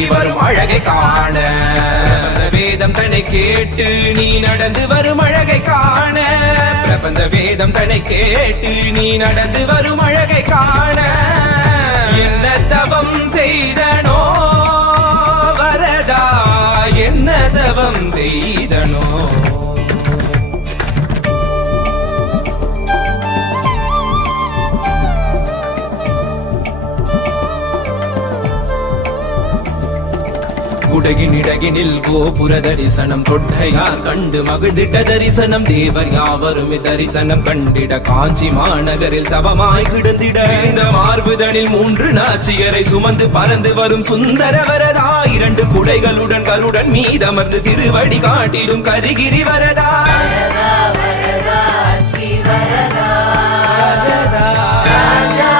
இறங்கி வரும் அழகை காண வேதம் தன்னை கேட்டு நீ நடந்து வரும் அழகை காண பிரபந்த வேதம் தன்னை கேட்டு நீ நடந்து வரும் அழகை காண என்ன தவம் செய்தனோ வரதா என்ன தவம் செய்தனோ குடகினிடகினில் கோபுர தரிசனம் தொட்டையார் கண்டு மகிழ்ந்திட்ட தரிசனம் தேவர் யாவரும் தரிசனம் கண்டிட காஞ்சி மாநகரில் தவமாய் கிடந்திட இந்த மார்புதனில் 3 நாச்சியரை சுமந்து பறந்து வரும் சுந்தர வரதா 2 குடைகளுடன் கருடன் மீதமர்ந்து திருவடி காட்டிடும் கரிகிரி வரதா வரதா வரதா அத்தி வரதா ராஜா